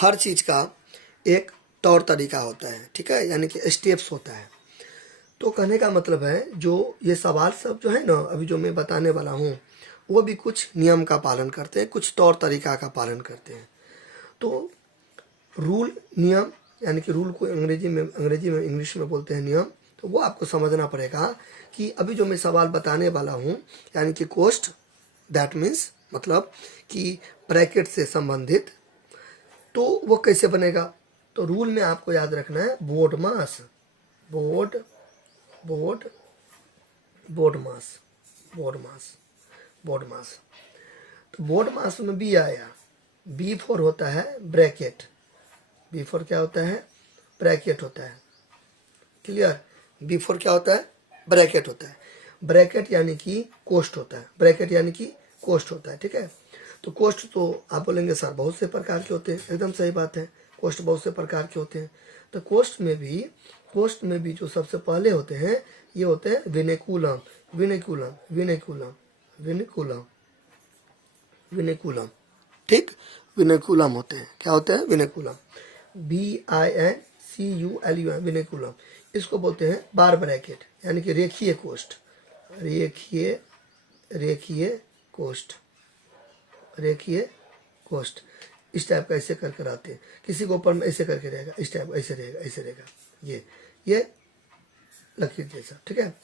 हर चीज़ का एक तौर तरीका होता है, ठीक है, यानी कि स्टेप्स होता है। तो कहने का मतलब है जो ये सवाल सब जो है ना अभी जो मैं बताने वाला हूँ वो भी कुछ नियम का पालन करते हैं, कुछ तौर तरीका का पालन करते हैं। तो रूल, नियम, यानी कि रूल को अंग्रेजी में इंग्लिश में बोलते हैं नियम। तो वो आपको समझना पड़ेगा कि अभी जो मैं सवाल बताने वाला हूँ यानी कि कोस्ट, दैट मीन्स मतलब कि ब्रैकेट से संबंधित, तो वो कैसे बनेगा। तो रूल में आपको याद रखना है बोर्ड मास, बोर्ड बोर्ड बोर्ड मास, बोर्ड मास, बोर्ड मास। तो बोर्ड मास में बी आया, बी फोर होता है ब्रैकेट, बी फोर क्या होता है, ब्रैकेट होता है, क्लियर। बी फोर क्या होता है, ब्रैकेट होता है। ब्रैकेट यानी कि कोस्ट होता है, ब्रैकेट यानी कि कोस्ट होता है, ठीक है। तो कोस्ट तो आप बोलेंगे सर बहुत से प्रकार के होते हैं, एकदम सही बात है, कोस्ट बहुत से प्रकार के होते हैं। तो कोस्ट में भी जो सबसे पहले होते हैं ये होते हैं विनेकुलम, विनेकुलम, विनेकुलम, विनेकुलम, विनेकुलम, ठीक, विनेकुलम होते हैं। क्या होते हैं, विनेकुलम, BINCULUM, विनेकुलम। इसको बोलते हैं बार ब्रैकेट यानी कि रेखीय कोष्ठ, रेखीय रेखीय कोष्ठ, रेखीय कोष्ठ। इस टाइप का ऐसे करके आते हैं, किसी को ऊपर में ऐसे करके रहेगा, इस टाइप ऐसे रहेगा, ऐसे रहेगा, ये लकीर जैसा, ठीक है।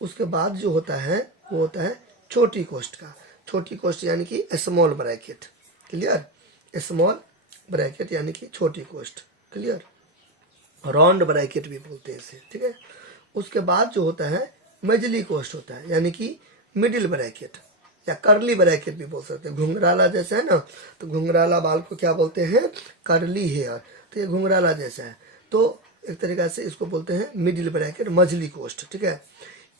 उसके बाद जो होता है वो होता है छोटी कोष्ठ का, छोटी कोष्ठ यानी कि small bracket, clear, small bracket यानी कि छोटी कोष्ठ, क्लियर। राउंड ब्रैकेट भी बोलते हैं इसे, ठीक है। उसके बाद जो होता है मझली कोष्ठ होता है यानी कि मिडिल ब्रैकेट या करली ब्रैकेट भी बोल सकते हैं। घुंघराला जैसा है ना, तो घुंघराला बाल को क्या बोलते हैं, करली हेयर, तो ये घुंघराला जैसा है, तो एक तरीका से इसको बोलते हैं मिडिल ब्रैकेट, मझली कोष्ठ, ठीक है।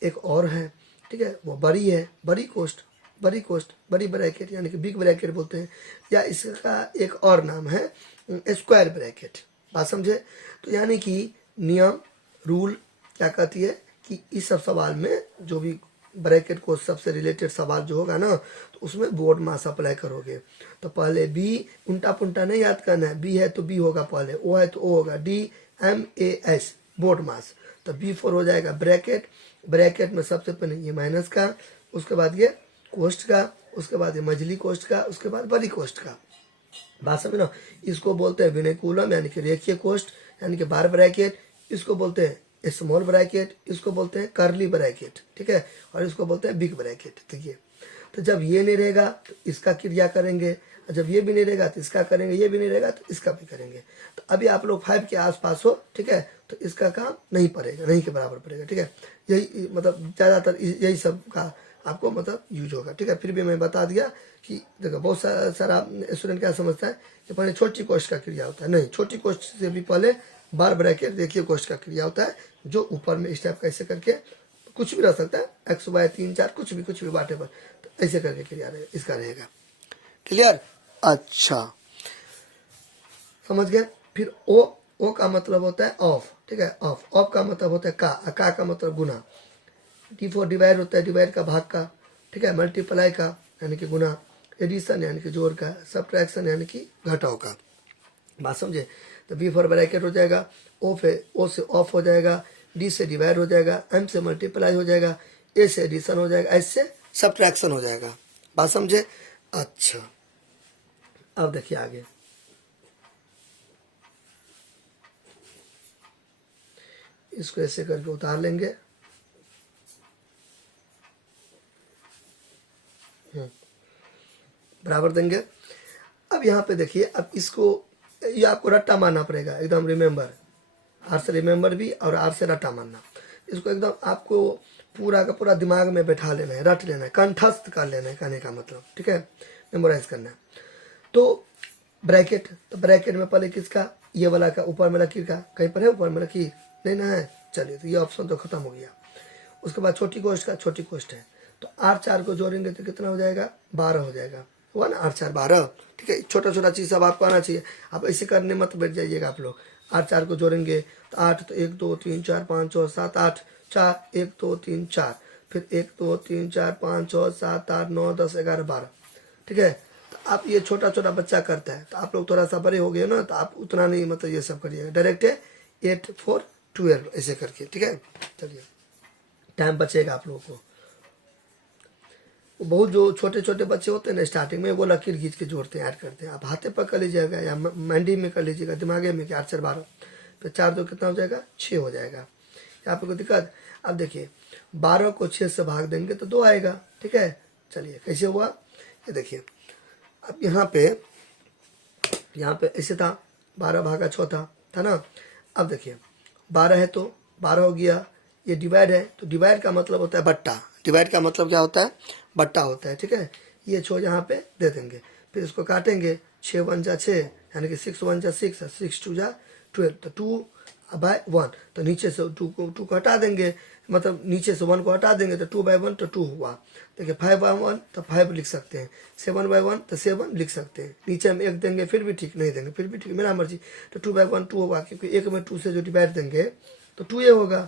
एक और है, ठीक है, वो बड़ी है, बड़ी कोष्ठ, बड़ी कोष्ठ, बड़ी ब्रैकेट यानी कि बिग ब्रैकेट बोलते हैं, या इसका एक और नाम है स्क्वायर ब्रैकेट, बात समझे। तो यानी कि नियम, रूल क्या कहती है कि इस सब सवाल में जो भी ब्रैकेट को सबसे रिलेटेड सवाल जो होगा ना तो उसमें बोर्ड मास अप्लाई करोगे। तो पहले बी, उल्टा पुल्टा नहीं याद करना है, बी है तो बी होगा पहले, ओ है तो ओ होगा, DMAS बोर्ड मास। तो B4 हो जाएगा ब्रैकेट, ब्रैकेट में सबसे पहले ये माइनस का, उसके बाद ये कोष्ठ का, उसके बाद ये मझली कोष्ठ का, उसके बाद बड़ी कोष्ठ का, बात समझ लो। इसको बोलते हैं विनेकुलम यानी कि रेखीय कोष्ठ यानी कि बार ब्रैकेट, इसको बोलते हैं स्मॉल ब्रैकेट, इसको बोलते हैं करली ब्रैकेट, ठीक है, और इसको बोलते हैं बिग ब्रैकेट, ठीक है। तो जब ये नहीं रहेगा तो इसका क्रिया करेंगे, और जब ये भी नहीं रहेगा तो इसका करेंगे, ये भी नहीं रहेगा तो इसका भी करेंगे। तो अभी आप लोग 5 के आसपास हो, ठीक है, तो इसका काम नहीं पड़ेगा, नहीं के बराबर पड़ेगा, ठीक है। यही मतलब ज़्यादातर यही सब का आपको मतलब यूज होगा, ठीक है। फिर भी मैं बता दिया कि देखो बहुत सारा स्टूडेंट क्या समझता है कि पहले छोटी कोष्ठ का क्रिया होता है, नहीं, छोटी कोष्ठ से भी पहले बार ब्रैकेट देखिए कोष्ठ का क्रिया होता है, जो ऊपर में इस टाइप का ऐसे करके कुछ भी रह सकता है, एक्स वाई 3 4 कुछ भी बाटे पर, तो ऐसे करके क्रिया रहेगा, इसका रहेगा, क्लियर। अच्छा समझ गए। फिर ओ का मतलब होता है ऑफ, ठीक है, ऑफ का मतलब होता है का मतलब गुना, D4 डिवाइड होता है, डिवाइड का भाग का, ठीक है, मल्टीप्लाई का यानी कि गुना, एडिशन यानी कि जोड़ का, सब्ट्रैक्शन यानी कि घटाव का, बात समझे। तो B4 ब्रैकेट हो जाएगा, ओ से ऑफ हो जाएगा, डी से डिवाइड हो जाएगा, एम से मल्टीप्लाई हो जाएगा, ए से एडिशन हो जाएगा, एस से सब्ट्रैक्शन हो जाएगा, बात समझे। अच्छा अब देखिए आगे, इसको ऐसे करके उतार लेंगे, बराबर देंगे। अब यहाँ पे देखिए, अब इसको ये आपको रट्टा मारना पड़ेगा एकदम, रिमेंबर, आर से रिमेंबर भी और आर से रट्टा मारना, इसको एकदम आपको पूरा का पूरा दिमाग में बैठा लेना है, रट लेना है, कंठस्थ कर लेना है, कहने का मतलब, ठीक है, मेमोराइज करना है। तो ब्रैकेट, तो ब्रैकेट में पहले किसका, ये वाला का, ऊपर में लकीर का, कहीं पर है ऊपर में लकीर लेना है, चलिए तो ये ऑप्शन तो खत्म हो गया। उसके बाद छोटी कोष्ठ का, छोटी कोष्ठ है, तो R4 को जोड़ेंगे तो कितना हो जाएगा, 12 हो जाएगा, हुआ ना, R4 12, ठीक है। छोटा छोटा चीज़ सब आपको आना चाहिए, आप ऐसे करने मत बैठ जाइएगा आप लोग। R4 को जोड़ेंगे तो 8, तो 1 2 3 4 5 6 7 8, 4 1 2 3 4, फिर 1 2 3 4 5 6 7 8 9 10 11 12, ठीक है। तो आप ये छोटा छोटा बच्चा करता है, तो आप लोग थोड़ा सा बड़े हो गए ना, तो आप उतना नहीं मतलब ये सब करिएगा, डायरेक्ट है 8 4 12 ऐसे करके, ठीक है। चलिए टाइम बचेगा आप लोगों को। बहुत जो छोटे छोटे बच्चे होते हैं ना, स्टार्टिंग में वो लकीर खींच के जोड़ते हैं, ऐड करते हैं। आप हाथे पर कर लीजिएगा या मंडी में कर लीजिएगा, दिमागे में कि 8 4 12, तो 4 2 कितना हो जाएगा, 6 हो जाएगा। यहाँ पे कोई दिक्कत? अब देखिए 12 को 6 से भाग देंगे तो 2 आएगा, ठीक है। चलिए कैसे हुआ ये देखिए। अब यहाँ पे ऐसे था, 12 भागा 6 था ना। अब देखिए 12 है तो 12 हो गया, ये डिवाइड है तो डिवाइड का मतलब होता है बट्टा। डिवाइड का मतलब क्या होता है, बट्टा होता है, ठीक है। ये 6 यहाँ पे दे देंगे, फिर इसको काटेंगे, 6 1 जा 6, यानी कि 6 1 जा 6, 6 2 जा 12, तो 2 बाय 1, तो नीचे से 2 को हटा देंगे, मतलब नीचे से 1 को हटा देंगे तो 2 बाय 1 तो 2 हुआ। देखिए 5 बाय 1 तो 5 लिख सकते हैं, 7 बाय 1 तो 7 लिख सकते हैं। नीचे हम 1 देंगे फिर भी ठीक, नहीं देंगे फिर भी ठीक, मेरा मर्जी। तो 2 बाय 1 2 होगा, क्योंकि 1 में 2 से जो डिवाइड देंगे तो 2 ये होगा,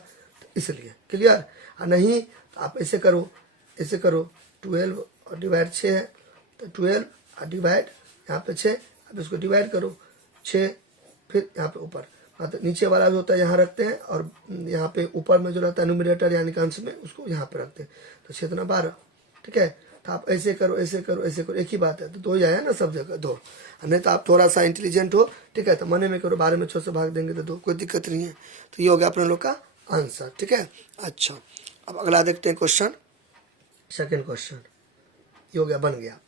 तो इसलिए क्लियर। और नहीं तो आप ऐसे करो, 12 और डिवाइड 6 है तो 12 और डिवाइड यहाँ पे 6, अब इसको डिवाइड करो 6, फिर यहाँ पे ऊपर, तो नीचे वाला जो होता है यहाँ रखते हैं, और यहाँ पे ऊपर में जो रहता है न्यूमरेटर यानी कि अंश में, उसको यहाँ पे रखते हैं, तो 6 दूना 12, ठीक है। तो आप ऐसे करो ऐसे करो ऐसे करो, एक ही बात है, तो 2 ही आया ना सब जगह 2। नहीं तो आप थोड़ा सा इंटेलिजेंट हो, ठीक है, तो मने में करो, 12 में 6 से भाग देंगे तो 2, कोई दिक्कत नहीं है। तो ये हो गया अपने लोग का आंसर, ठीक है। अच्छा अब अगला देखते हैं क्वेश्चन, सेकेंड क्वेश्चन ये हो गया, बन गया।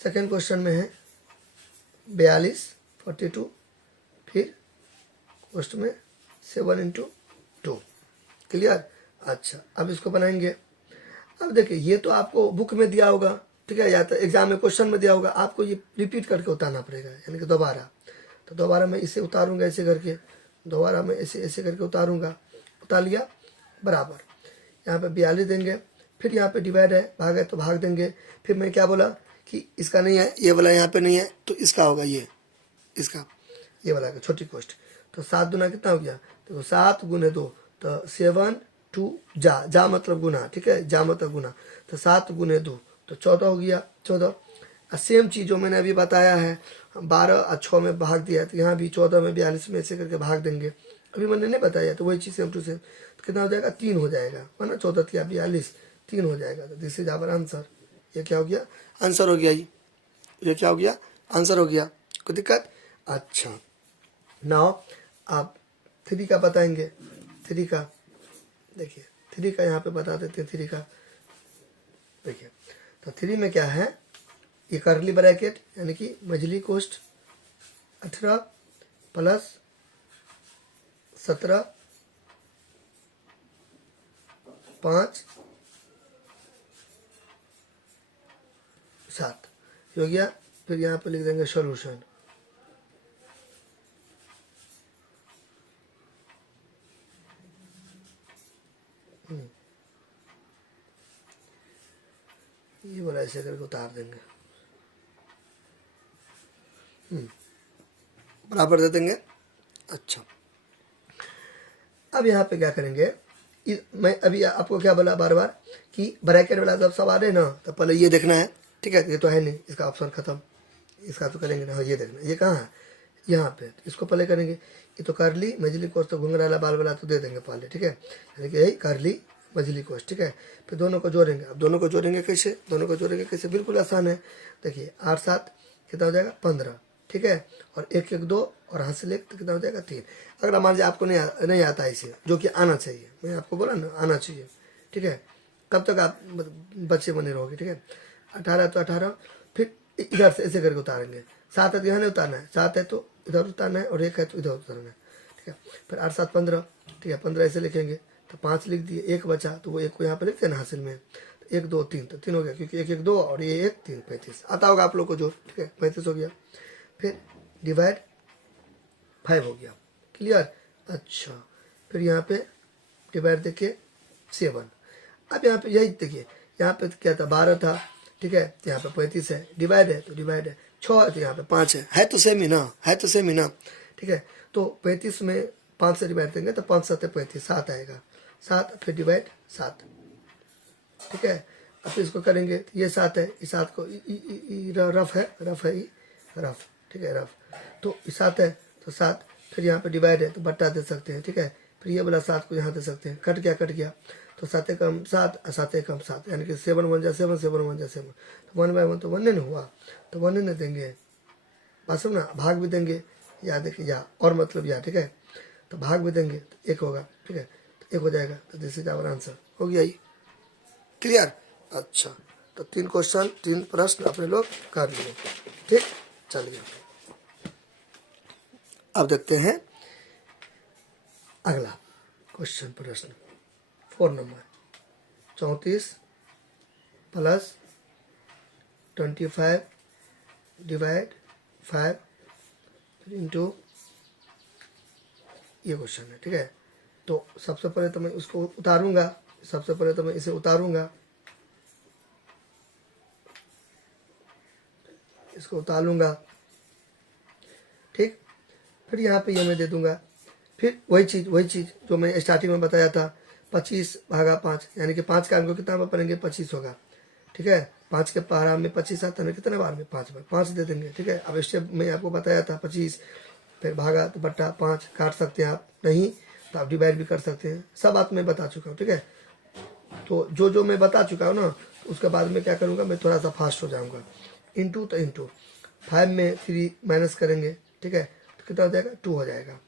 सेकेंड क्वेश्चन में है 42 42, फिर क्वेश्चन में 7 × 2, क्लियर। अच्छा अब इसको बनाएंगे। अब देखिए ये तो आपको बुक में दिया होगा, ठीक है, या तो एग्जाम में क्वेश्चन में दिया होगा, आपको ये रिपीट करके उतारना पड़ेगा, यानी कि दोबारा। तो दोबारा मैं इसे उतारूंगा ऐसे करके, दोबारा मैं ऐसे ऐसे करके उतारूंगा, उतार लिया बराबर। यहाँ पे 42 देंगे, फिर यहाँ पे डिवाइड है, भाग है तो भाग देंगे। फिर मैं क्या बोला कि इसका नहीं है, ये वाला यहाँ पे नहीं है, तो इसका होगा ये, इसका ये वाला का छोटी कोष्ट। तो 7 दूना कितना हो गया, देखो 7 × 2 तो 7 2 जा मतलब गुना, ठीक है, जा मतलब गुना, तो 7 × 2 तो 14 हो गया, 14। सेम चीज़ जो मैंने अभी बताया है, 12 और 6 में भाग दिया, तो यहाँ भी 14 में 42 में ऐसे करके भाग देंगे, अभी मैंने नहीं बताया, तो वही चीज़ सेम टू सेम। तो कितना हो जाएगा, 3 हो जाएगा, है ना, 14 या 42 3 हो जाएगा, तो दिस इज आवर आंसर। ये क्या हो गया, आंसर हो गया, ये क्या हो गया, आंसर हो गया, कोई दिक्कत। अच्छा नाउ आप 3 का बताएंगे, 3 का देखिए, 3 का यहाँ पे बता देते हैं। 3 का देखिए, तो 3 में क्या है, ये करली ब्रैकेट यानी कि मझली कोष्ट 18 प्लस 17 5 7 हो गया। फिर यहाँ पे लिख देंगे सॉल्यूशन, ये वाला ऐसे करके उतार देंगे, बराबर दे देंगे। अच्छा अब यहाँ पे क्या करेंगे, मैं अभी आपको क्या बोला बार बार कि ब्रैकेट वाला जब सब आ रहे ना, तो पहले ये देखना है, ठीक है, ये तो है नहीं, इसका ऑप्शन खत्म, इसका तो करेंगे ना। हाँ ये देखना, ये कहाँ है, यहाँ पे, तो इसको पहले करेंगे। ये तो करली मझली कोष्ट, तो घुंघराला बाल वाला तो दे देंगे पहले, ठीक है, यानी कि यही करली मझली कोष्ट, ठीक है। फिर दोनों को जोड़ेंगे। अब दोनों को जोड़ेंगे कैसे, दोनों को जोड़ेंगे कैसे, बिल्कुल आसान है। देखिए 8 7 कितना हो जाएगा, 15, ठीक है, और 1 1 2 और हासिल 1 तो कितना हो जाएगा, 3। अगर मान लीजिए आपको नहीं आता इसे, जो कि आना चाहिए, मैं आपको बोला ना आना चाहिए, ठीक है, कब तक आप बच्चे बने रहोगे, ठीक है। 18 तो 18, फिर इधर से ऐसे करके उतारेंगे। 7 है तो यहाँ नहीं उतारना है, 7 है तो इधर उतारना है, और 1 है तो इधर उतारना है, ठीक है। फिर 8 7 15, ठीक है, 15 ऐसे लिखेंगे, तो 5 लिख दिए, 1 बचा तो वो 1 को यहाँ पे लिखते हैं ना हासिल में, तो 1 2 3, तो 3 हो गया, क्योंकि 1 1 2 और ये 1 3 35 आता होगा आप लोग को जो, ठीक है, 35 हो गया। फिर डिवाइड 5 हो गया, क्लियर। अच्छा फिर यहाँ पे डिवाइड देखिए 7। अब यहाँ पे यही देखिए, यहाँ पे क्या था, 12 था, ठीक है, तो यहाँ पे 35 है, डिवाइड है तो डिवाइड है, 6 है तो यहाँ पे 5 है तो सेम ही ना, है तो सेम ही ना, ठीक है। तो 35 में 5 से डिवाइड देंगे तो 5 7 35, 7 आएगा, 7 फिर डिवाइड 7, ठीक है। अब इसको करेंगे तो ये 7 है, इस 7 को रफ है, रफ, ठीक है, रफ। तो 7 है तो 7, फिर यहाँ पे डिवाइड है तो बट्टा दे सकते हैं, ठीक है। फिर ये वाला 7 को यहाँ दे सकते हैं, कट गया तो 7 एकम 7 और 7 एकम 7, यानी कि 7 1 जा 7, 7 1 जा 7, तो 1 बाय 1 तो 1 नहीं हुआ, तो 1 नहीं देंगे, बात समझ ना। भाग भी देंगे, या देखिए या और मतलब या, ठीक है, तो भाग भी देंगे तो 1 होगा, ठीक है, तो 1 हो जाएगा, तो दिस इज आवर आंसर। हो गया ये क्लियर। अच्छा, तो 3 क्वेश्चन 3 प्रश्न अपने लोग कर लिए, ठीक। चलिए अब देखते हैं अगला क्वेश्चन, प्रश्न 4 नंबर। 34 प्लस 25 डिवाइड 5 इंटू ये क्वेश्चन है, ठीक है। तो सबसे पहले तो मैं उसको उतारूंगा, सबसे पहले तो मैं इसे उतारूंगा, इसको उतार लूंगा, ठीक। फिर यहाँ पे ये मैं दे दूंगा, फिर वही चीज़ जो मैं स्टार्टिंग में बताया था, 25 भागा 5, यानी कि 5 का अंक कितना बार पढ़ेंगे, 25 होगा, ठीक है। 5 के पहाड़ा में 25 आता है, कितने बार में 5 बार, 5 दे देंगे, ठीक है। अब स्टेप में आपको बताया था 25, फिर भागा तो बट्टा 5, काट सकते हैं आप, नहीं तो आप डिवाइड भी कर सकते हैं, सब बात मैं बता चुका हूँ, ठीक है। तो जो मैं बता चुका हूँ ना, उसके बाद में क्या करूँगा, मैं थोड़ा सा फास्ट हो जाऊँगा। इंटू तो इंटू 5 में 3 माइनस करेंगे, ठीक है, तो कितना हो जाएगा, 2 हो जाएगा,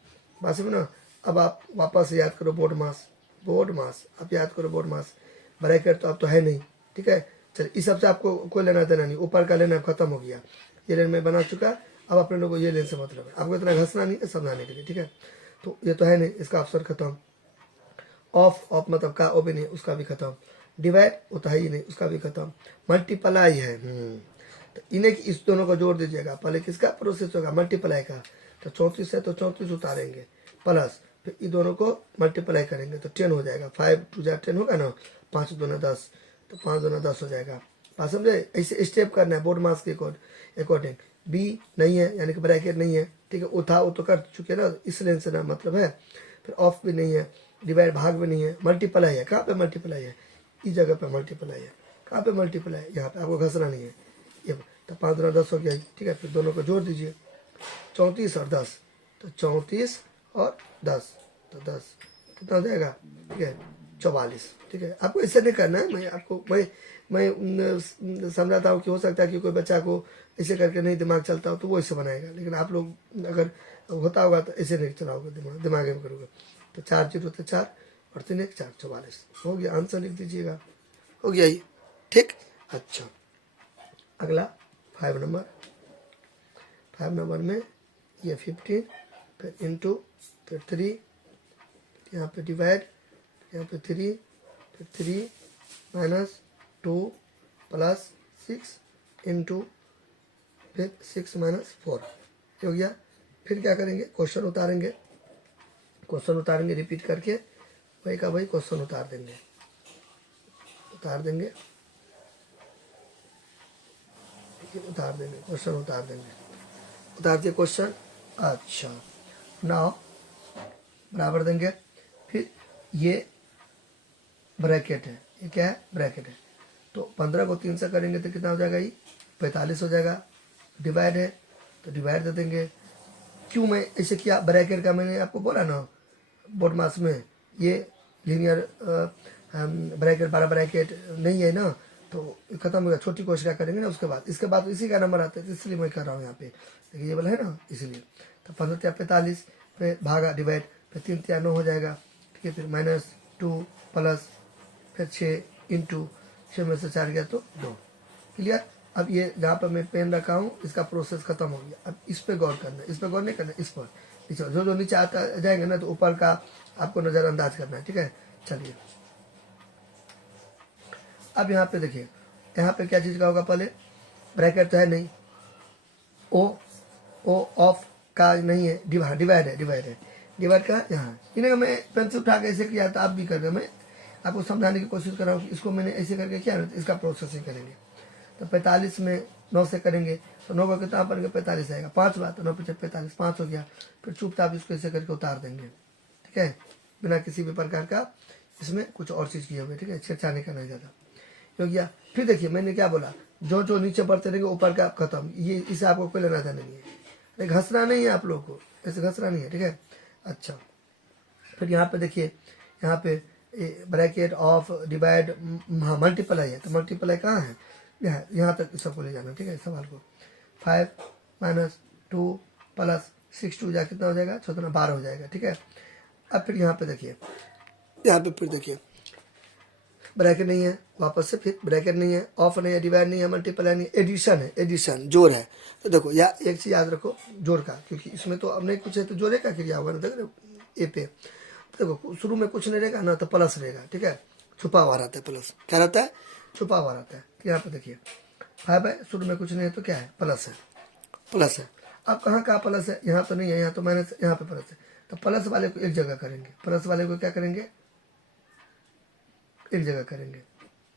बस में ना। अब आप वापस याद करो बोर्ड मास, आप याद करो बोर्ड मास, ब्रैकेट तो अब तो है नहीं, ठीक है। चलिए इस सबसे आपको कोई लेना देना नहीं, ऊपर का लेना खत्म हो गया, ये लेन में बना चुका, अब अपने लोगों को ये लेन से मतलब है, आपको इतना घसना नहीं है समझाने के लिए, ठीक है। तो ये तो है नहीं, इसका ऑप्शन खत्म। ऑफ मतलब का ओ भी नहीं, उसका भी खत्म। डिवाइड वो तो है ही नहीं, उसका भी खत्म। मल्टीप्लाई है, तो इन्हें इस दोनों को जोड़ दीजिएगा, पहले किसका प्रोसेस होगा, मल्टीप्लाई का। तो 34 है तो 34 उतारेंगे, प्लस फिर इन दोनों को मल्टीप्लाई करेंगे तो 10 हो जाएगा, 5 2 जा 10 होगा ना, 5 दूना 10, तो 5 दूना 10 हो जाएगा, बात समझे। ऐसे स्टेप करना है बोर्ड मास के अकॉर्डिंग। बी नहीं है, यानी कि ब्रैकेट नहीं है, ठीक है, वो था वो तो कर चुके ना, इस लेन से ना मतलब है। फिर ऑफ भी नहीं है, डिवाइड भाग भी नहीं है, मल्टीप्लाई है, कहाँ पे मल्टीप्लाई है, इस जगह पे मल्टीप्लाई है, कहाँ पे मल्टीप्लाई है, यहाँ पे, आपको घसना नहीं है ये। तो 5 दूना 10 हो गया, ठीक है। फिर दोनों को जोड़ दीजिए, 34 और 10, तो 34 और 10, तो 10 कितना हो जाएगा, ठीक है, 44, ठीक है। आपको इससे नहीं करना है, मैं आपको मैं समझाता हूँ कि हो सकता है कि कोई बच्चा को ऐसे करके नहीं दिमाग चलता हो तो वो इससे बनाएगा, लेकिन आप लोग अगर होता होगा तो ऐसे नहीं चलाओगे, दिमाग में करोगे। तो 4 0 तो 4 और 3 1 4, 44 हो गया, आंसर लिख दीजिएगा, हो गया ये, ठीक। अच्छा, अगला 5 नंबर। 5 नंबर में ये 15, फिर इंटू, फिर 3, यहाँ पे डिवाइड, यहाँ पे 3, फिर 3 माइनस 2 प्लस 6 इंटू, फिर 6 माइनस 4 हो गया। फिर क्या करेंगे, क्वेश्चन उतारेंगे, रिपीट करके वही का वही क्वेश्चन उतार देंगे, क्वेश्चन उतार दिए क्वेश्चन। अच्छा, नाउ बराबर देंगे, फिर ये ब्रैकेट है, ये क्या है, ब्रैकेट है, तो 15 को 3 से करेंगे तो कितना हो जाएगा, ये 45 हो जाएगा। डिवाइड है तो डिवाइड दे देंगे। क्यों मैं ऐसे किया, ब्रैकेट का मैंने आपको बोला ना बोर्ड मास में, ये लीनियर ब्रैकेट, बड़ा ब्रैकेट नहीं है ना, तो खत्म हो गया। छोटी कोशिश क्या करेंगे ना उसके बाद, इसके बाद इसी का नंबर आता है, तो इसलिए मैं कर रहा हूँ यहाँ पे, देखिए ये वाला है ना, इसलिए। तो 15 या 45, फिर भागा डिवाइड, फिर 3 या 9 हो जाएगा, ठीक है। फिर -2 प्लस फिर 6 इंटू 6 में से 4 गया तो 2, क्लियर। अब ये जहाँ पर मैं पेन रखा हूँ इसका प्रोसेस खत्म हो गया। अब इस पे गौर करना है, इस पे गौर नहीं करना, इस पर जो नीचे आता जाएंगे ना तो ऊपर का आपको नज़रअंदाज करना है, ठीक है। चलिए अब यहाँ पे देखिए, यहाँ पे क्या चीज़ का होगा, पहले ब्रैकेट तो है नहीं, ओ ऑफ का नहीं है, डिवाइड है, डिवाइड का यहाँ। इन्हें मैं पेंसिल उठा के ऐसे किया था, आप भी कर रहे, मैं आपको समझाने की कोशिश कर रहा हूँ कि इसको मैंने ऐसे करके किया ना, इसका प्रोसेसिंग करेंगे। तो 45 में 9 से करेंगे तो 9 का कितना पड़ेगा, 45 आएगा, 5 बार तो 9 × 45 5 हो गया। फिर चुपचाप इसको ऐसे करके उतार देंगे, ठीक है, बिना किसी भी प्रकार का इसमें कुछ और चीज़ किए हुए, ठीक है, छेड़छाड़ नहीं करना ज़्यादा। हो गया। फिर देखिए मैंने क्या बोला, जो जो नीचे बढ़ते रहेंगे ऊपर का खत्म, ये इसे आपको कोई लेना देना नहीं है, अरे घसना नहीं है आप लोग को, ऐसे घसना नहीं है, ठीक है। अच्छा फिर यहाँ पे देखिए, यहाँ पे ब्रैकेट ऑफ डिवाइड मल्टीप्लाई है, तो मल्टीप्लाई कहाँ है, यहाँ तक सबको ले जाना, ठीक है सवाल को। 5 माइनस 2 प्लस 6 2 जा कितना हो जाएगा 14 12 हो जाएगा, ठीक है। अब फिर यहाँ पे देखिए, यहाँ पे फिर देखिए ब्रैकेट नहीं है, वापस से फिर ब्रैकेट नहीं है, ऑफ नहीं है, डिवाइड नहीं है, मल्टीप्लाई नहीं है, एडिशन है, एडिशन जोड़ है। तो देखो या एक चीज याद रखो जोड़ का, क्योंकि इसमें तो अब नहीं कुछ है तो जोड़े का क्रिया होगा ना, देखो ए पे तो देखो शुरू में कुछ नहीं रहेगा ना तो प्लस रहेगा, ठीक है, छुपा हुआ रहता है प्लस, क्या रहता है छुपा हुआ रहता है। तो यहाँ पे देखिए 5 है, शुरू में कुछ नहीं है तो क्या है प्लस है, प्लस है। अब कहाँ कहाँ प्लस है, यहाँ तो नहीं है, यहाँ तो माइनस, यहाँ पे प्लस है, तो प्लस वाले को एक जगह करेंगे, प्लस वाले को क्या करेंगे एक जगह करेंगे,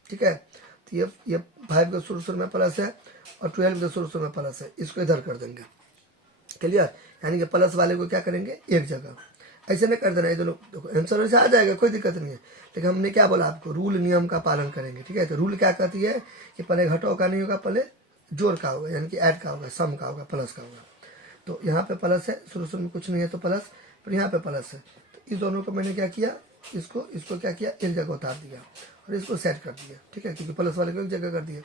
ठीक है। तो ये 5 के शुरू में प्लस है और 12 के शुरू में प्लस है, इसको इधर कर देंगे, क्लियर। यानी कि प्लस वाले को क्या करेंगे एक जगह, ऐसे नहीं कर देना, ये दोनों देखो आंसर वैसे आ जाएगा, कोई दिक्कत नहीं है, लेकिन हमने क्या बोला आपको रूल नियम का पालन करेंगे, ठीक है। तो रूल क्या कहती है कि पहले घटाओ का नहीं होगा, पहले जोड़ का होगा, यानी कि ऐड का होगा, सम का होगा, प्लस का होगा। तो यहाँ पे प्लस है, शुरू में कुछ नहीं है तो प्लस, फिर यहाँ पे प्लस है, तो इस दोनों को मैंने क्या किया, इसको क्या किया एक जगह उतार दिया और इसको सेट कर दिया, ठीक है, क्योंकि प्लस वाले को एक जगह कर दिया।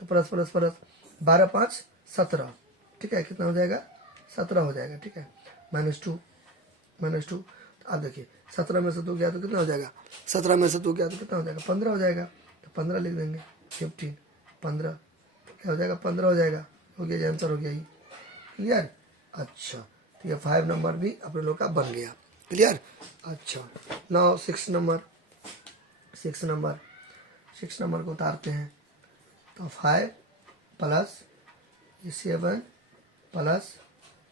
तो प्लस प्लस प्लस 12 5 17, ठीक है, कितना हो जाएगा 17 हो जाएगा, ठीक है। -2 तो आप देखिए 17 में से 2 गया तो कितना हो जाएगा, 17 में से 2 गया तो कितना हो जाएगा 15 हो जाएगा, तो 15 लिख देंगे, 15 15 क्या हो जाएगा 15 हो जाएगा, हो गया, ये आंसर हो गया ही, क्लियर। अच्छा तो ये 5 नंबर भी अपने लोग का बन गया, क्लियर। अच्छा नाउ 6 नंबर, 6 नंबर को उतारते हैं, तो 5 प्लस 7 प्लस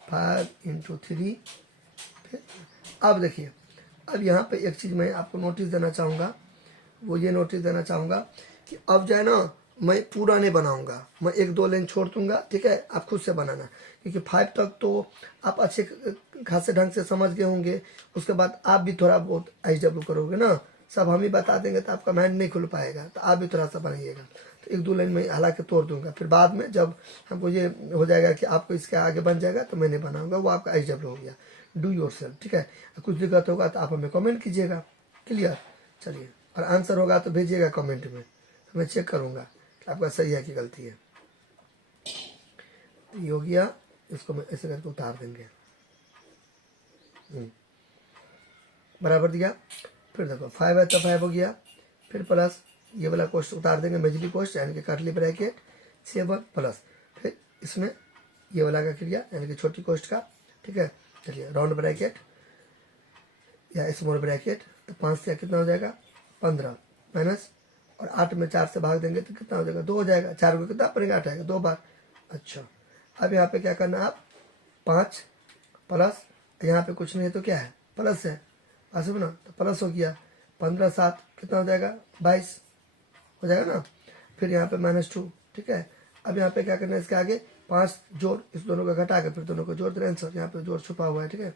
5 इंटू 3। अब देखिए, अब यहाँ पे एक चीज़ मैं आपको नोटिस देना चाहूँगा, वो ये नोटिस देना चाहूँगा कि अब जो है ना मैं पूरा नहीं बनाऊँगा, मैं 1-2 लाइन छोड़ दूँगा, ठीक है, आप खुद से बनाना, क्योंकि 5 तक तो आप अच्छे खासे ढंग से समझ गए होंगे, उसके बाद आप भी थोड़ा बहुत IW करोगे ना, सब हम ही बता देंगे तो आपका माइंड नहीं खुल पाएगा, तो आप भी थोड़ा सा बनाइएगा। तो 1-2 लाइन में हालांकि तोड़ दूंगा, फिर बाद में जब हमको ये हो जाएगा कि आपको इसके आगे बन जाएगा तो मैं नहीं बनाऊंगा, वो आपका IW हो गया, डू योर सेल्फ, ठीक है। कुछ दिक्कत होगा तो आप हमें कमेंट कीजिएगा, क्लियर। चलिए, और आंसर होगा तो भेजिएगा कमेंट में, तो मैं चेक करूँगा कि आपका सही है कि गलती है। ये हो गया, इसको मैं ऐसे करके उतार देंगे, बराबर दिया। फिर देखो 5 है तो 5 हो गया, फिर प्लस ये वाला कोष्ट उतार देंगे, मेजली कोष्ट यानी कि कर्ली ब्रैकेट 7 प्लस, फिर इसमें ये वाला का क्रिया यानी कि छोटी कोष्ट का, ठीक है। चलिए राउंड ब्रैकेट या स्मॉल ब्रैकेट, तो 5 से कितना हो जाएगा 15 माइनस, और 8 में 4 से भाग देंगे तो कितना हो जाएगा 2 हो जाएगा, 4 को कितना पड़ेगा 8 आएगा 2 बार। अच्छा अब यहाँ पे क्या करना है आप 5 प्लस, यहाँ पे कुछ नहीं है तो क्या है प्लस है, आसब ना, तो प्लस हो गया, 15 7 कितना हो जाएगा 22 हो जाएगा ना, फिर यहाँ पे -2, ठीक है। अब यहाँ पे क्या करना है, इसके आगे 5 जोड़, इस दोनों का घटा के फिर दोनों को जोड़ देना आंसर, यहाँ पे जोड़ छुपा हुआ है, ठीक है,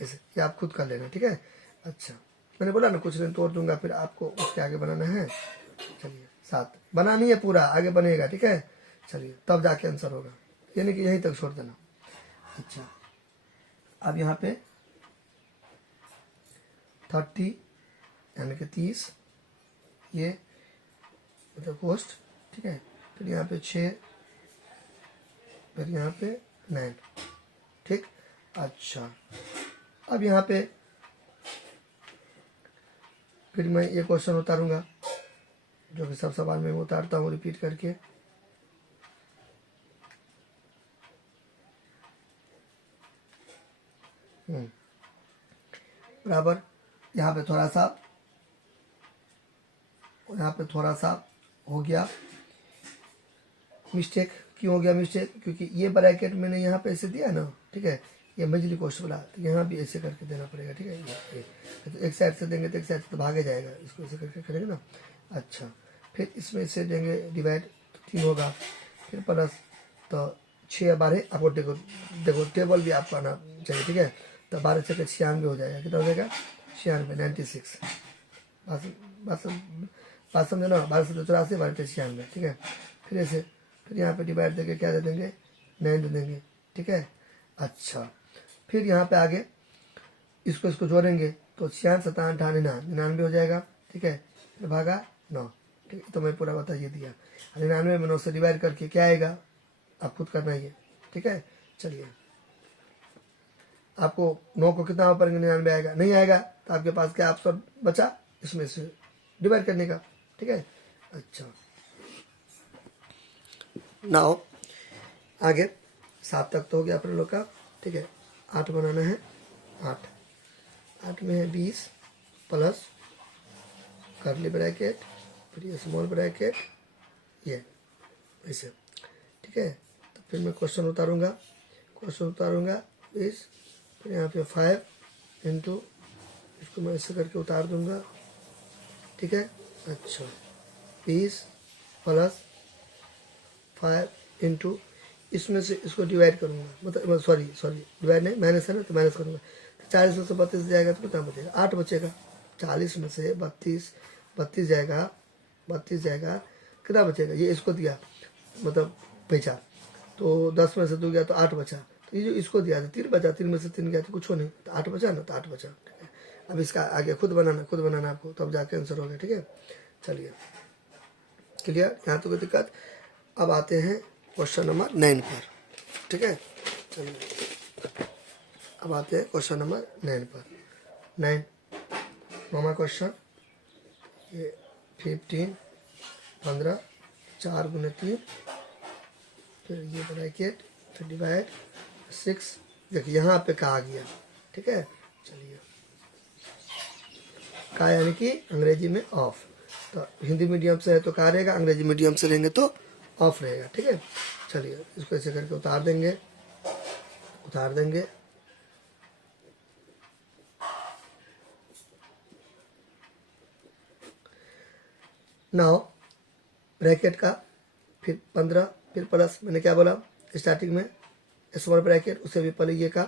ऐसे ये आप खुद कर लेना, ठीक है। अच्छा मैंने बोला ना कुछ दिन तोड़ दूंगा, फिर आपको उसके आगे बनाना है। चलिए 7 बनानी है, पूरा आगे बनेगा, ठीक है। चलिए तब जाके आंसर होगा, यानी कि यहीं तक छोड़ देना। अच्छा अब यहाँ पे 30 यानी कि 30 ये मतलब कोष्ट, ठीक है, फिर यहाँ पे 6, फिर यहाँ पे 9, ठीक। अच्छा अब यहाँ पे फिर मैं ये क्वेश्चन उतारूंगा, जो कि सब सवाल में उतारता हूँ रिपीट करके। बराबर यहाँ पे थोड़ा सा हो गया मिस्टेक। क्यों हो गया मिस्टेक, क्योंकि ये ब्रैकेट मैंने यहाँ पे ऐसे दिया ना, ठीक है, ये मजली कोष्ट बोला, तो यहाँ भी ऐसे करके देना पड़ेगा, ठीक है। ये तो एक साइड से देंगे तो एक साइड से तो भागे जाएगा, इसको ऐसे करके करेंगे ना। अच्छा फिर इसमें से देंगे डिवाइड तो 3 होगा, फिर प्लस तो 6 या 12 आपको देखो टेबल भी आपको आना चाहिए, ठीक है। तो 12 से 96 हो जाएगा, कितना हो जाएगा 96 96, बस बात समझो ना, 1284 1296, ठीक है। फिर ऐसे, फिर यहाँ पे डिवाइड देके क्या दे देंगे, 9 दे देंगे, ठीक है। अच्छा, फिर यहाँ पे आगे इसको जोड़ेंगे तो 66 57 98 हो जाएगा, ठीक है। फिर भागा 9, ठीक है। तो मैं पूरा बताइए दिया, 99 में 9 से डिवाइड करके क्या आएगा, आप खुद करना ही है, ठीक है। चलिए, आपको 9 को कितना ऊपर 99 आएगा, नहीं आएगा तो आपके पास क्या ऑप्शन बचा, इसमें से डिवाइड करने का, ठीक है। अच्छा, नाउ आगे 7 तक तो हो गया अपने लोग का, ठीक है। 8 बनाना है, 8 में है 20 प्लस कर्ली ब्रैकेट, फिर ये स्मॉल ब्रैकेट, ये ऐसे, ठीक है। तो फिर मैं क्वेश्चन उतारूंगा 20, फिर यहाँ पे 5 इंटू, इसको मैं ऐसे करके उतार दूंगा, ठीक है। अच्छा, 20 प्लस 5 इंटू, इसमें से इसको डिवाइड करूंगा, मतलब सॉरी डिवाइड नहीं, माइनस है ना, तो माइनस करूंगा। तो 40 में से 32 जाएगा तो कितना बचेगा, 8 बचेगा। 40 में से 32 जाएगा, कितना बचेगा, ये इसको दिया मतलब बचा, तो 10 में से 2 गया तो 8 बचा। तो ये जो इसको दिया था 3 बचा, 3 में से 3 गया तो कुछ नहीं, तो 8 बचा ना, तो 8 बचा, ठीक है। अब इसका आगे खुद बनाना आपको, तब जाके आंसर होगा, ठीक है। चलिए, क्लियर, यहाँ तो कोई दिक्कत। अब आते हैं क्वेश्चन नंबर 9 पर, ठीक है। चलिए, अब आते हैं क्वेश्चन नंबर 9 पर। 9 मामा क्वेश्चन, ये 15 4 गुने 3, फिर ये ब्रैकेट, फिर डिवाइड 6, देखिए यहाँ पे का आ गया, ठीक है। चलिए, का यानी कि अंग्रेजी में ऑफ, तो हिंदी मीडियम से है तो का रहेगा, अंग्रेजी मीडियम से रहेंगे तो ऑफ रहेगा, ठीक है। चलिए, इसको ऐसे करके उतार देंगे, नाउ ब्रैकेट का, फिर 15, फिर प्लस, मैंने क्या बोला स्टार्टिंग में, स्मॉल ब्रैकेट, उससे भी पहले ये का,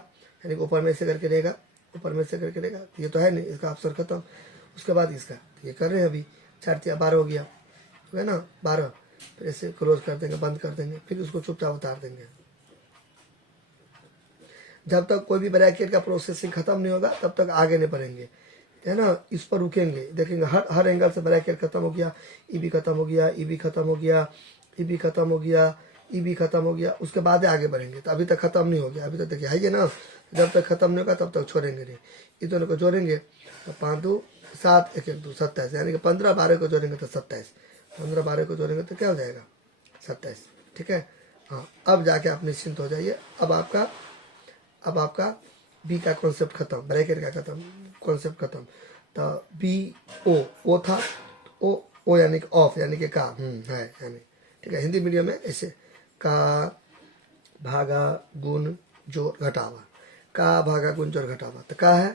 यानी ऊपर में से करके रहेगा, ये तो है नहीं, इसका ऑप्शन खत्म। उसके बाद इसका, तो ये कर रहे हैं अभी, 4 3 12 हो गया, ठीक है ना, 12। फिर ऐसे क्लोज कर देंगे, बंद कर देंगे, फिर उसको चुपचाप उतार देंगे। जब तक कोई भी ब्रैकेट का प्रोसेसिंग खत्म नहीं होगा तब तक आगे नहीं बढ़ेंगे, है ना। इस पर रुकेंगे, देखेंगे हर एंगल से ब्रैकेट खत्म हो गया, ई भी खत्म हो गया, ई भी खत्म हो गया, ई भी खत्म हो गया, ई भी खत्म हो गया, उसके बाद आगे बढ़ेंगे। तो अभी तक खत्म नहीं हो गया, अभी तक देखिए है ये ना, जब तक खत्म नहीं होगा तब तक छोड़ेंगे नहीं। ये दोनों को जोड़ेंगे तो 5 2 7 1 1 2 27, यानी कि 15 12 को जोड़ेंगे तो 27, 15 12 को जोड़ेंगे तो क्या हो जाएगा 27, ठीक है। हाँ, अब जाके आप निश्चिंत हो जाइए। अब आपका बी का कॉन्सेप्ट खत्म, ब्रैकेट का खत्म, कॉन्सेप्ट खत्म। तो बी ओ था, ओ यानी कि ऑफ, यानी कि का है, यानी ठीक है। हिंदी मीडियम में ऐसे का भागा गुण जोड़ घटावा, का भागा गुण जोड़ घटावा, तो का है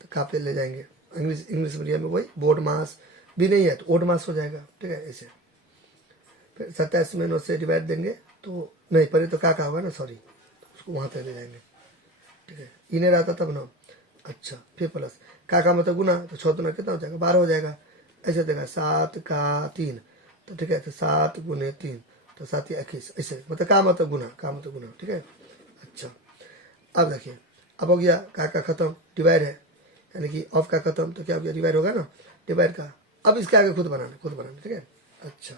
तो का पे ले जाएंगे। इंग्लिश मीडियम में वही बोर्ड मास, भी नहीं है तो ओड मास हो जाएगा, ठीक है। ऐसे फिर 27 में 9 से डिवाइड देंगे तो नहीं, पहले तो का होगा ना, सॉरी, तो उसको वहाँ पे ले जाएंगे, ठीक है। ई नहीं रहता तब ना। अच्छा, फिर प्लस का मतलब गुना, तो 6 गुना कितना हो जाएगा 12 हो जाएगा। ऐसे देखा 7 का 3, तो ठीक है, तो 7 गुने 3 तो 7 या 21, ऐसे मतलब का मतलब गुना, ठीक है। अच्छा, अब देखिए, अब हो गया का खत्म, डिवाइड है, यानी कि ऑफ का खत्म, तो क्या हो गया डिवाइड होगा ना, डिवाइड का। अब इसके आगे खुद बनाना, ठीक है। अच्छा,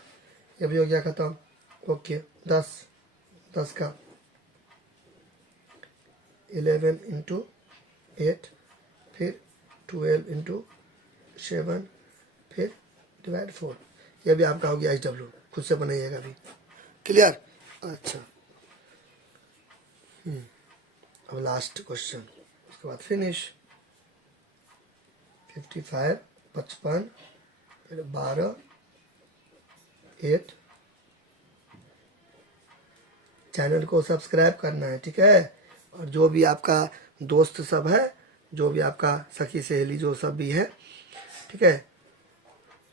ये भी हो गया खत्म, ओके। 10 का 11 इंटू 8, फिर 12 इंटू 7, फिर डिवाइड 4, ये भी आपका हो गया HW, खुद से बनाइएगा अभी, क्लियर। अच्छा, अब लास्ट क्वेश्चन, उसके बाद फिनिश। 55 55, फिर 12 8, चैनल को सब्सक्राइब करना है, ठीक है। और जो भी आपका दोस्त सब है, जो भी आपका सखी सहेली जो सब भी है, ठीक है,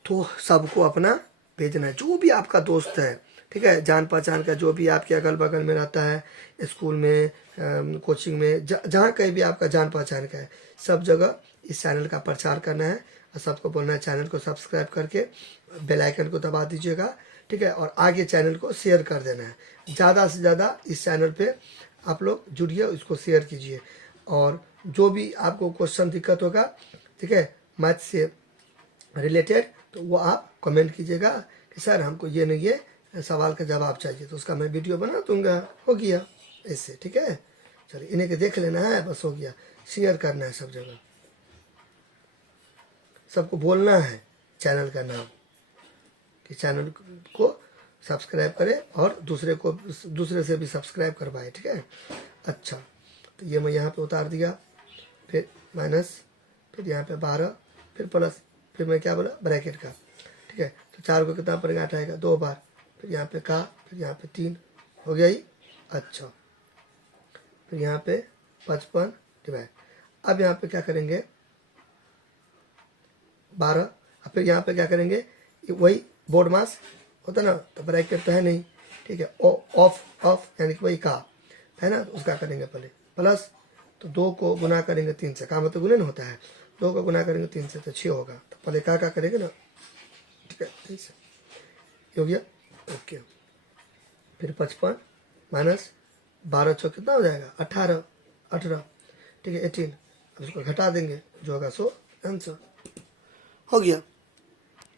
तो सबको अपना भेजना है, जो भी आपका दोस्त है, ठीक है, जान पहचान का, जो भी आपके अगल बगल में रहता है, स्कूल में, कोचिंग में, जहाँ कहीं भी आपका जान पहचान का है, सब जगह इस चैनल का प्रचार करना है। और सबको बोलना है चैनल को सब्सक्राइब करके बेल आइकन को दबा दीजिएगा, ठीक है। और आगे चैनल को शेयर कर देना है, ज़्यादा से ज़्यादा इस चैनल पे आप लोग जुड़िए, इसको शेयर कीजिए। और जो भी आपको क्वेश्चन दिक्कत होगा, ठीक है, मैथ से रिलेटेड, तो वो आप कमेंट कीजिएगा कि सर हमको ये नहीं ये सवाल का जवाब चाहिए, तो उसका मैं वीडियो बना दूंगा। हो गया इससे, ठीक है। चलिए इन्हें के देख लेना है, बस हो गया। शेयर करना है सब जगह, सबको बोलना है चैनल का नाम, कि चैनल को सब्सक्राइब करें और दूसरे से भी सब्सक्राइब करवाए, ठीक है। अच्छा, तो ये मैं यहाँ पे उतार दिया, फिर माइनस, फिर यहाँ पे 12, फिर प्लस, फिर मैं क्या बोला ब्रैकेट का, ठीक है। तो 4 को कितना पड़ेगा, 8 आएगा 2 बार, फिर यहाँ पे का, फिर यहाँ पे 3, हो गया ही। अच्छा, फिर यहाँ पे 55 डिवाइड, अब यहाँ पे क्या करेंगे 12, और फिर यहाँ पे क्या करेंगे, वही बोर्ड मास होता ना, तो ब्रैकेट तो है नहीं, ठीक है। ऑफ ऑफ यानी कि वही का है ना, तो उसका करेंगे पहले प्लस, तो 2 को गुना करेंगे 3 से, का मतलब गुणन होता है, 2 को गुना करेंगे 3 से तो 6 होगा, तो पहले का करेंगे ना, ठीक है, 3 से हो गया, ओके। फिर 55 माइनस 12 चौक कितना हो जाएगा 18, 18, ठीक है 18, अब उसको घटा देंगे, जो होगा सो आंसर हो गया।